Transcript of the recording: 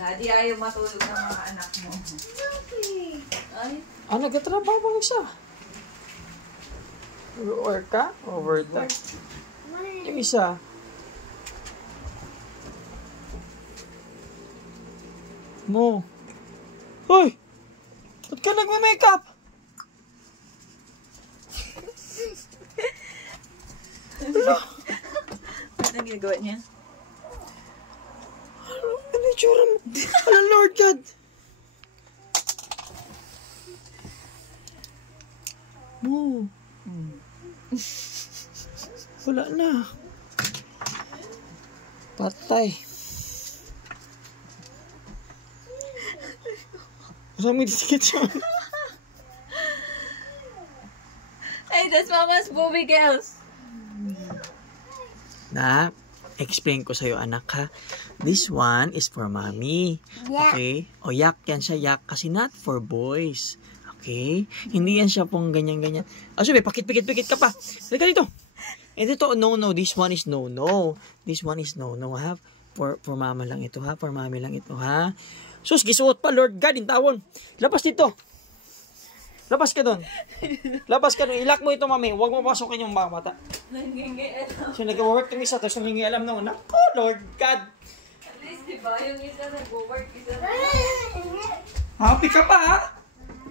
Daddy, ayaw matulog ng mga anak mo. Ay. Nagtatrabaho ba siya? Or ka? Overtime. Yung isa. Mo. Hoy! Ba't ka nagme-makeup? Ano? Anong ginagawa niya? Ano yung tsura mo? Ano, Lord God? Mo. Wala na. Patay. Saan mo disikit siya? Hey, that's Mama's booby girls. Explain ko sa'yo, anak, ha? This one is for mommy. Yeah. Okay? O, yak yan siya, yak. Kasi not for boys. Okay? Hindi yan siya pong ganyan-ganyan. Sabi, pakit-pikit-pikit ka pa. Halika dito. Ito, no. This one is no. This one is no, ha? For mama lang ito, ha? For mommy lang ito, ha? Sus, gisuot pa, Lord God, in tawon. Labas dito. Labas ka doon. Labas ka doon. Ilak mo ito, mami. Huwag mo pasukin yung mga bata. Nangingialam. So, nag-work yung isa, tapos nangingialam na. Naku, Lord God. At least, diba, yung isa nag-work, isa Happy ka pa, ha?